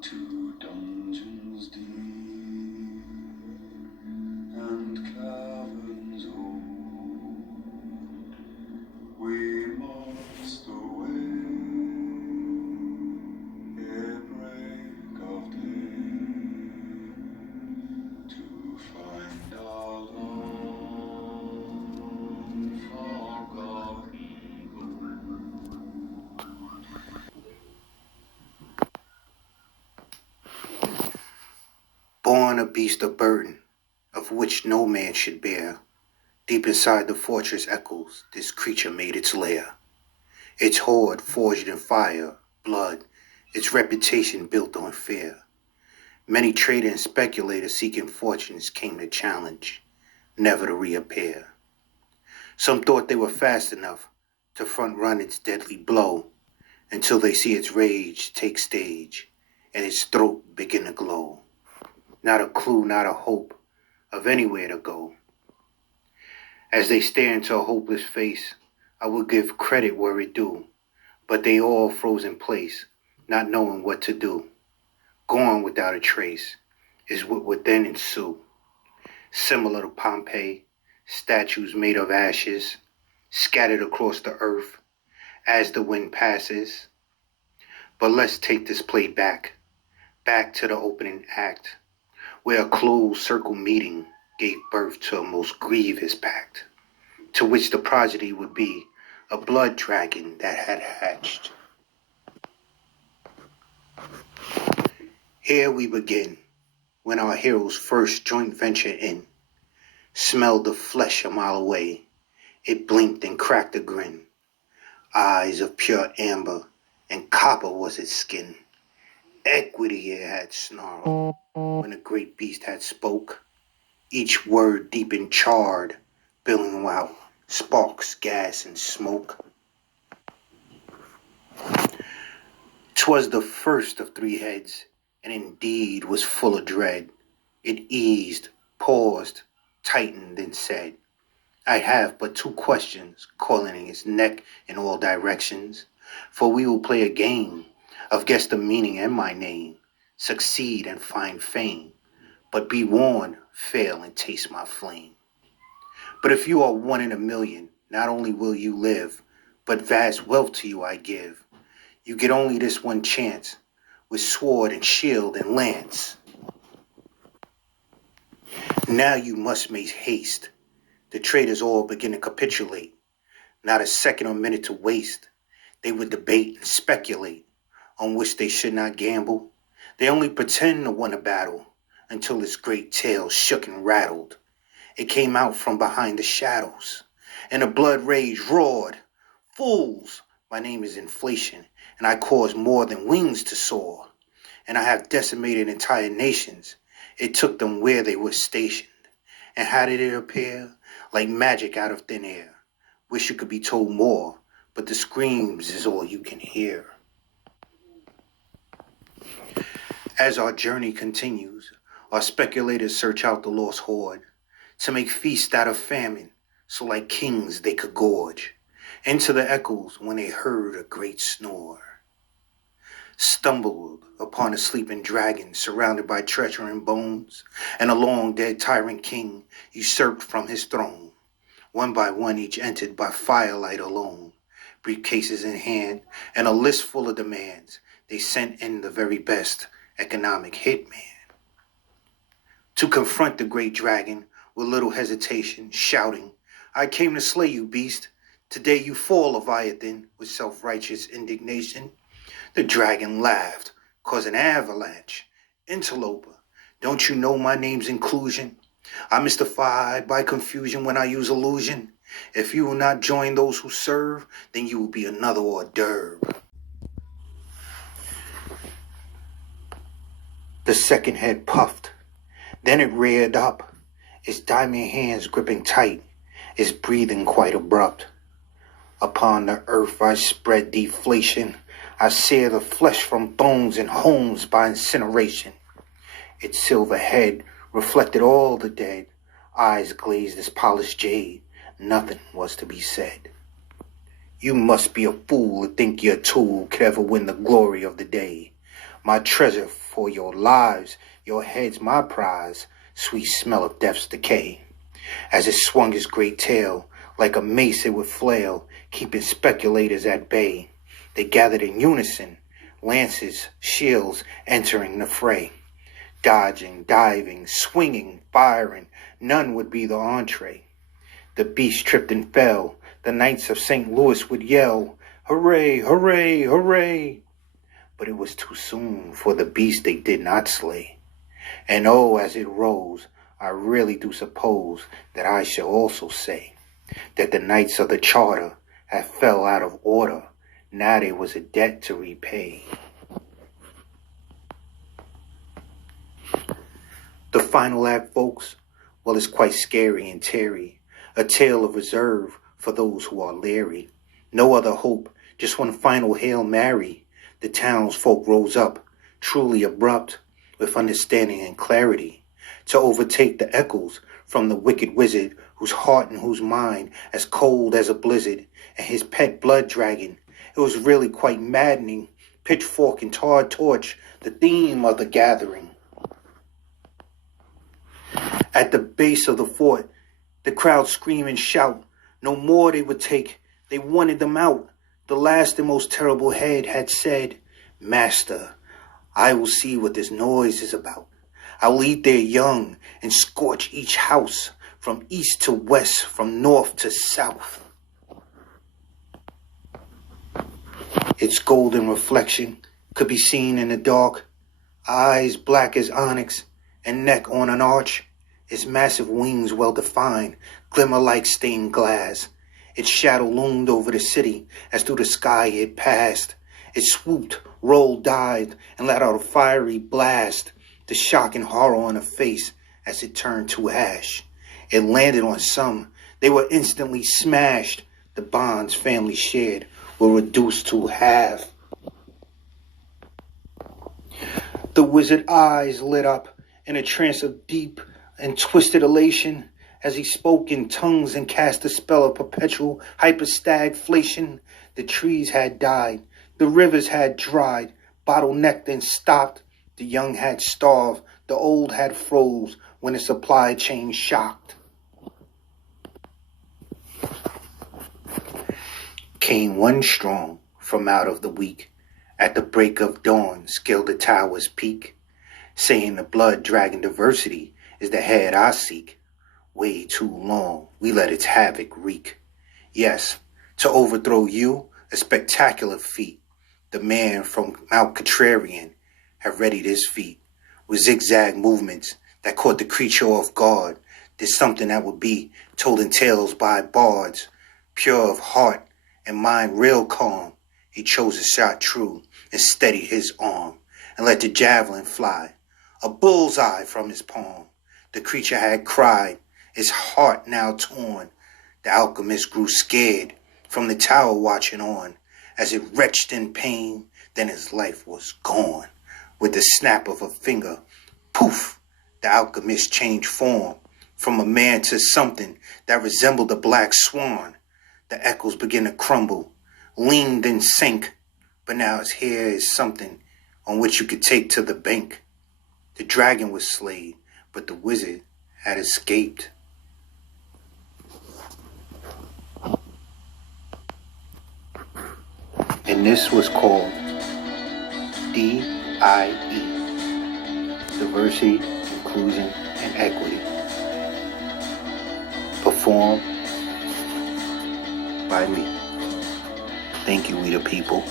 to dungeons deep and caverns old, we must away ere break of day to find our long forgotten gold. Born a beast of burden, of which no man should bear, deep inside the fortress echoes, this creature made its lair. Its hoard forged in fire, blood, its reputation built on fear. Many trader and speculator seeking fortunes came to challenge, never to reappear. Some thought they were fast enough to front run its deadly blow, until they see its rage take stage, and its throat begin to glow. Not a clue, not a hope of anywhere to go. As they stare into a hopeless face, I would give credit where it due, but they all froze in place, not knowing what to do. Gone without a trace is what would then ensue. Similar to Pompeii, statues made of ashes, scattered across the earth as the wind passes. But let's take this play back to the opening act, where a closed circle meeting gave birth to a most grievous pact, to which the progeny would be a blood dragon that had hatched. Here we begin, when our heroes' first joint venture in, smelled the flesh a mile away, it blinked and cracked a grin, eyes of pure amber, and copper was its skin. Equity it had snarled, when the great beast had spoke, each word deep and charred, billowing out sparks, gas, and smoke. 'Twas the first of three heads, and indeed was full of dread. It eased, paused, tightened, and said, I have but two questions, coiling its neck in all directions, for we will play a game of guess the meaning and my name, succeed and find fame, but be warned, fail and taste my flame. But if you are one in a million, not only will you live, but vast wealth to you I give. You get only this one chance, with sword and shield and lance. Now you must make haste. The traders all begin to capitulate. Not a second or minute to waste. They would debate and speculate on which they should not gamble. They only pretend to win a battle until its great tail shook and rattled. It came out from behind the shadows, and the blood rage roared. Fools, my name is inflation, and I cause more than wings to soar. And I have decimated entire nations. It took them where they were stationed. And how did it appear? Like magic out of thin air. Wish you could be told more, but the screams is all you can hear. As our journey continues, our speculators search out the lost hoard to make feast out of famine, so like kings they could gorge into the echoes when they heard a great snore. Stumbled upon a sleeping dragon surrounded by treasure and bones, and a long dead tyrant king usurped from his throne. One by one each entered by firelight alone, briefcases in hand and a list full of demands. They sent in the very best economic hitman to confront the great dragon with little hesitation, shouting, I came to slay you, beast. Today you fall, Leviathan, with self-righteous indignation. The dragon laughed, caused an avalanche. Interloper, don't you know my name's inclusion? I'm mystified by confusion when I use illusion. If you will not join those who serve, then you will be another hors d'oeuvre. The second head puffed. Then it reared up, its diamond hands gripping tight, its breathing quite abrupt. Upon the earth I spread deflation. I sear the flesh from bones and homes by incineration. Its silver head reflected all the dead, eyes glazed as polished jade. Nothing was to be said. You must be a fool to think your tool could ever win the glory of the day. My treasure for your lives, your head's my prize, sweet smell of death's decay. As it swung his great tail, like a mace it would flail, keeping speculators at bay. They gathered in unison, lances, shields entering the fray. Dodging, diving, swinging, firing, none would be the entree. The beast tripped and fell, the knights of St. Louis would yell, "Hooray, hooray, hooray!" But it was too soon, for the beast they did not slay. And oh, as it rose, I really do suppose that I shall also say that the knights of the charter have fell out of order, now there was a debt to repay. The final act, folks, well, it's quite scary and teary, a tale of reserve for those who are leery. No other hope, just one final Hail Mary. The townsfolk rose up, truly abrupt, with understanding and clarity, to overtake the echoes from the wicked wizard, whose heart and whose mind as cold as a blizzard, and his pet blood dragon. It was really quite maddening, pitchfork and tarred torch, the theme of the gathering. At the base of the fort, the crowd scream and shout. No more they would take, they wanted them out. The last and most terrible head had said, "Master, I will see what this noise is about. I'll eat their young and scorch each house, from east to west, from north to south." Its golden reflection could be seen in the dark, eyes black as onyx, and neck on an arch. Its massive wings well defined, glimmer like stained glass. Its shadow loomed over the city as through the sky it passed. It swooped, rolled, dived, and let out a fiery blast, the shock and horror on her face as it turned to ash. It landed on some. They were instantly smashed. The bonds family shared were reduced to half. The wizard eyes lit up in a trance of deep and twisted elation as he spoke in tongues and cast a spell of perpetual hyperstagflation. The trees had died, the rivers had dried, bottlenecked and stopped. The young had starved, the old had froze when the supply chain shocked. Came one strong from out of the weak, at the break of dawn scaled the tower's peak, saying the blood dragon diversity is the head I seek. Way too long we let its havoc wreak. Yes, to overthrow you, a spectacular feat. The man from Mount Contrarian had readied his feet with zigzag movements that caught the creature off guard. Did something that would be told in tales by bards, pure of heart and mind real calm. He chose a shot true and steadied his arm and let the javelin fly, a bullseye from his palm. The creature had cried, his heart now torn. The alchemist grew scared from the tower watching on as it retched in pain, then his life was gone. With the snap of a finger, poof, the alchemist changed form from a man to something that resembled a black swan. The echoes began to crumble, leaned and sank, but now his hair is something on which you could take to the bank. The dragon was slain, but the wizard had escaped. And this was called DIE, Diversity, Inclusion, and Equity. Performed by me. Thank you, we the people.